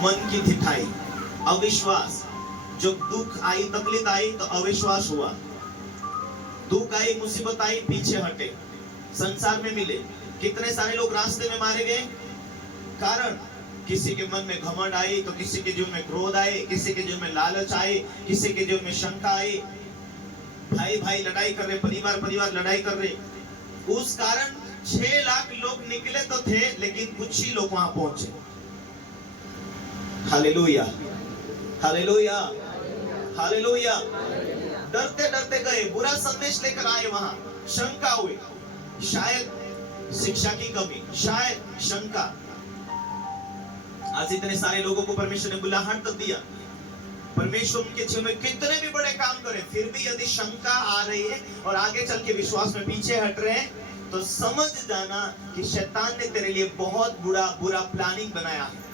मन की ढिठाई, अविश्वास। जब दुख आई, तकलीफ आई तो अविश्वास हुआ, दुख आई, मुसीबत आई, पीछे हटे, संसार में मिले। कितने सारे लोग रास्ते में मारे गए, कारण किसी के मन में घमंड आई तो किसी के जीवन में क्रोध आए, किसी के जीवन में लालच आए, किसी के जीवन में शंका आई, भाई भाई लड़ाई कर रहे, परिवार परिवार लड़ाई कर रहे। उस कारण 6 लाख लोग निकले तो थे, लेकिन कुछ ही लोग वहां पहुंचे। Hallelujah, hallelujah, hallelujah. डरते डरते गए, बुरा संदेश लेकर आए, वहां शंका हुई, शायद शिक्षा की कमी, शायद शंका। आज इतने सारे लोगों को परमेश्वर ने बुलाहट तो दिया, परमेश्वर उनके जीवन में कितने भी बड़े काम करे, फिर भी यदि शंका आ रही है और आगे चल के विश्वास में पीछे हट रहे हैं, तो समझ जाना कि शैतान ने तेरे लिए बहुत बुरा प्लानिंग बनाया है।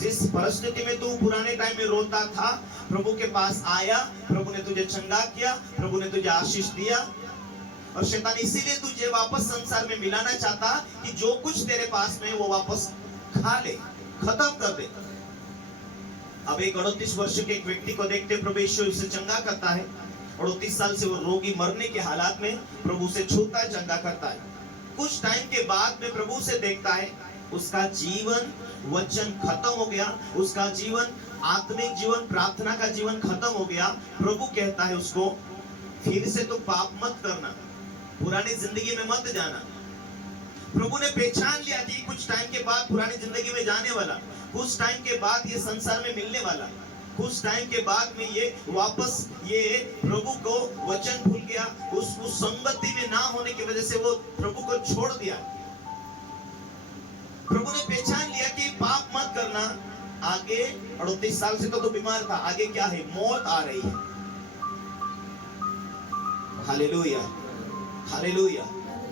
जिस परिस्थिति में तू पुराने टाइम में रोता था, प्रभु के पास आया, प्रभु ने तुझे चंगा किया, प्रभु ने तुझे आशीष दिया, और शैतान इसीलिए तुझे वापस संसार में मिलाना चाहता कि जो कुछ तेरे पास में वो वापस खा ले, खत्म कर दे। अब एक 38 वर्ष के एक व्यक्ति को देखते, प्रभु यीशु उसे चंगा करता है। 38 साल से वो रोगी मरने के हालात में प्रभु से छूता है, चंगा करता है। कुछ टाइम के बाद में प्रभु से देखता है, उसका जीवन वचन खत्म हो गया, उसका जीवन आत्मिक जीवन, प्रार्थना का जीवन खत्म हो गया। प्रभु कहता है उसको, फिर से तो पाप मत करना, पुरानी जिंदगी में मत जाना। प्रभु ने पहचान लिया कि कुछ टाइम के बाद पुरानी जिंदगी में जाने वाला, कुछ टाइम के बाद ये संसार में मिलने वाला, कुछ टाइम के बाद में ये वापस ये प्रभु को वचन भूल गया, उस संगति में ना होने की वजह से वो प्रभु को छोड़ दिया। प्रभु ने पहचान लिया कि पाप मत करना, आगे 38 साल से तो बीमार था, आगे क्या है, मौत आ रही है। Hallelujah, hallelujah.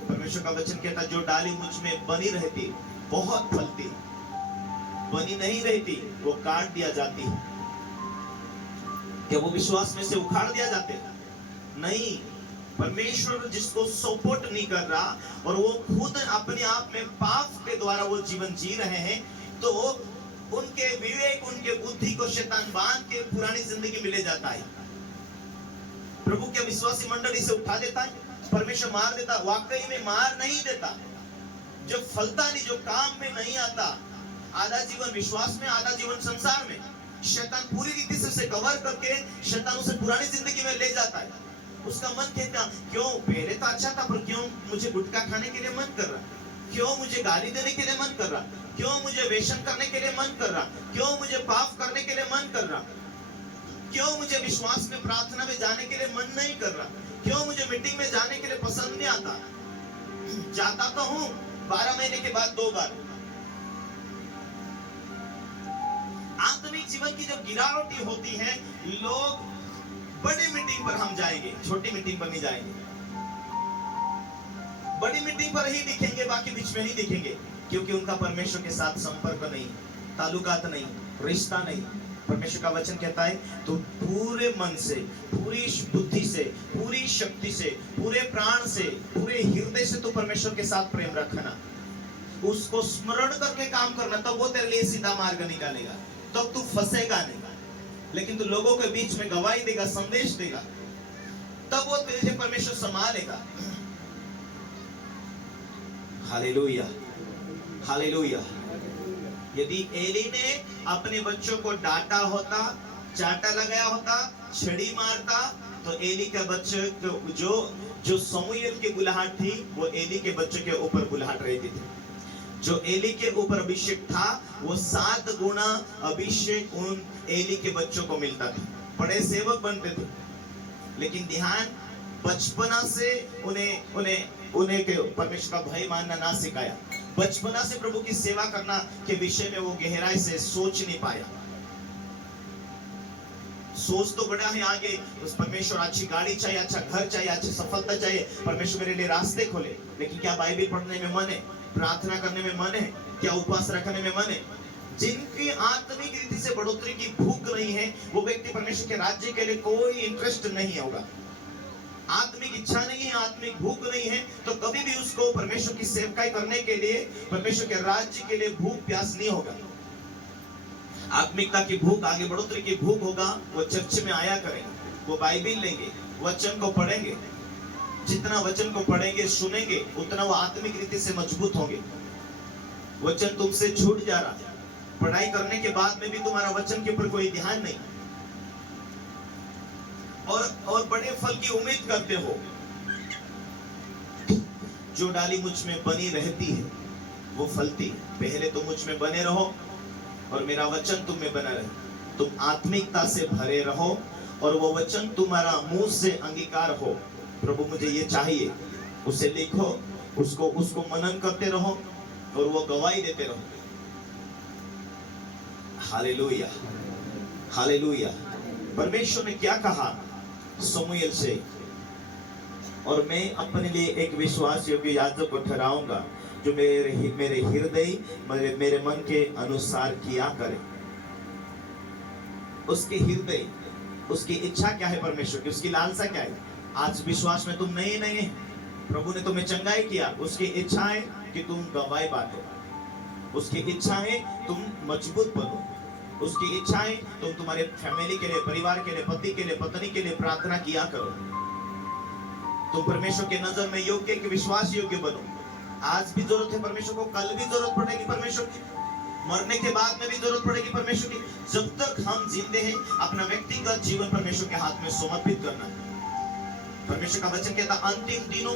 परमेश्वर का वचन कहता, जो डाली मुझ में बनी रहती बहुत फलती, बनी नहीं रहती वो काट दिया जाती। क्या वो विश्वास में से उखाड़ दिया जाते? नहीं। परमेश्वर जिसको सपोर्ट नहीं कर रहा और वो खुद अपने आप में पाप के द्वारा वो जीवन जी रहे हैं, तो उनके विवेक, उनके बुद्धि को शैतान बांध के पुरानी जिंदगी में ले जाता है। प्रभु के विश्वासी मंडली से उठा देता है, परमेश्वर मार देता। वाकई में मार नहीं देता, जो फलता नहीं, जो काम में नहीं आता, आधा जीवन विश्वास में, आधा जीवन संसार में, शैतान पूरी रीति से उसे कवर करके शैतान उसे पुरानी जिंदगी में ले जाता है। उसका मन कहता, क्यों पहले तो अच्छा था, पर क्यों मुझे गुटखा खाने के लिए मन कर रहा, क्यों मुझे गाली देने के लिए मन कर रहा, क्यों मुझे वेश्या करने के लिए मन कर रहा, क्यों मुझे पाप करने के लिए मन कर रहा, क्यों मुझे विश्वास में, प्रार्थना में जाने के लिए मन नहीं कर रहा, क्यों मुझे मीटिंग में जाने के लिए पसंद नहीं आता। जाता तो हूं 12 महीने के बाद 2 बार। आत्मिक जीवन की जब गिरावटी होती है, लोग बड़ी मीटिंग पर हम जाएंगे, छोटी मीटिंग पर नहीं जाएंगे। बड़ी मीटिंग पर ही दिखेंगे, बाकी बीच में नहीं दिखेंगे, क्योंकि उनका परमेश्वर के साथ संपर्क नहीं, ताल्लुकात नहीं, रिश्ता नहीं। परमेश्वर का वचन कहता है, तो पूरे मन से, पूरी बुद्धि से, पूरी शक्ति से, पूरे प्राण से, पूरे हृदय से तो परमेश्वर के साथ प्रेम रखना, उसको स्मरण करके काम करना, तब वो तेरे लिए सीधा मार्ग निकालेगा, तब तू फंसेगा नहीं। लेकिन तू लोगों के बीच में गवाही देगा, संदेश देगा, तब वो तुझे परमेश्वर संभालेगा। Hallelujah, hallelujah. यदि एली ने अपने बच्चों को डांटा होता, चाटा लगाया होता, छड़ी मारता, तो एली के बच्चे जो समूएल की बुलाहट थी, वो एली के बच्चों के ऊपर बुलाहट रहती थी। जो एली के ऊपर अभिषेक था, वो 7 गुना अभिषेक उन एली के बच्चों को मिलता था, बड़े सेवक बनते थे। लेकिन ध्यान, बचपना से उन्हें परमेश्वर का भय मानना ना सिखाया, बचपना से प्रभु की सेवा करना के विषय में वो गहराई से सोच नहीं पाया। सोच तो बड़ा है आगे, उस परमेश्वर अच्छी गाड़ी चाहिए, अच्छा घर चाहिए, अच्छी सफलता चाहिए, परमेश्वर मेरे लिए रास्ते खोले। लेकिन क्या बाइबल पढ़ने में मन है, प्रार्थना करने में मन है, क्या उपवास रखने में मन है? जिनकी आत्मिक रीति से बढ़ोतरी की भूख नहीं है, वो व्यक्ति परमेश्वर के राज्य के लिए कोई इंटरेस्ट नहीं होगा। आत्मिक इच्छा नहीं है, आत्मिक भूख नहीं है, तो कभी भी उसको परमेश्वर की सेवकाई करने के लिए, परमेश्वर के राज्य के लिए भूख प्यास नहीं होगा। आत्मिकता की भूख, आगे बढ़ोतरी की भूख होगा, वो चर्च में आया करेंगे, वो बाइबिल लेंगे, वचन को पढ़ेंगे। जितना वचन को पढ़ेंगे सुनेंगे उतना वो आत्मिक रीति से मजबूत होंगे। वचन तुमसे छूट जा रहा है, पढ़ाई करने के बाद में भी तुम्हारा वचन के ऊपर कोई ध्यान नहीं, और बड़े फल की उम्मीद करते हो। जो डाली मुझ में बनी रहती है वो फलती है। पहले तो मुझ में बने रहो और मेरा वचन तुम में बना रहे, तुम आत्मिकता से भरे रहो और वो वचन तुम्हारा मुंह से अंगीकार हो। प्रभु मुझे ये चाहिए, उसे लिखो, उसको मनन करते रहो और वो गवाही देते रहो। Hallelujah, hallelujah. परमेश्वर ने क्या कहा शमूएल से, और मैं अपने लिए एक विश्वास योग्य याजक को ठहराऊंगा जो मेरे हृदय मेरे मन के अनुसार किया करे। उसके हृदय, उसकी इच्छा क्या है परमेश्वर की, उसकी लालसा क्या है। आज विश्वास में तुम नए नए, प्रभु ने तुम्हें चंगाई किया, उसकी इच्छा है कि तुम गवाही बांटो, उसकी इच्छा है तुम मजबूत बनो, उसकी इच्छा है तुम तुम्हारे फैमिली के लिए, परिवार के लिए, पति के लिए, पत्नी के लिए प्रार्थना किया करो। तुम परमेश्वर के नजर में योग्य के विश्वास योग्य बनो। आज भी जरूरत है परमेश्वर को, कल भी जरूरत पड़ेगी परमेश्वर की, मरने के बाद में भी जरूरत पड़ेगी परमेश्वर की। जब तक हम जिंदे हैं अपना व्यक्तिगत जीवन परमेश्वर के हाथ में समर्पित करना है। परमेश्वर का वचन कहता अंतिम दिनों में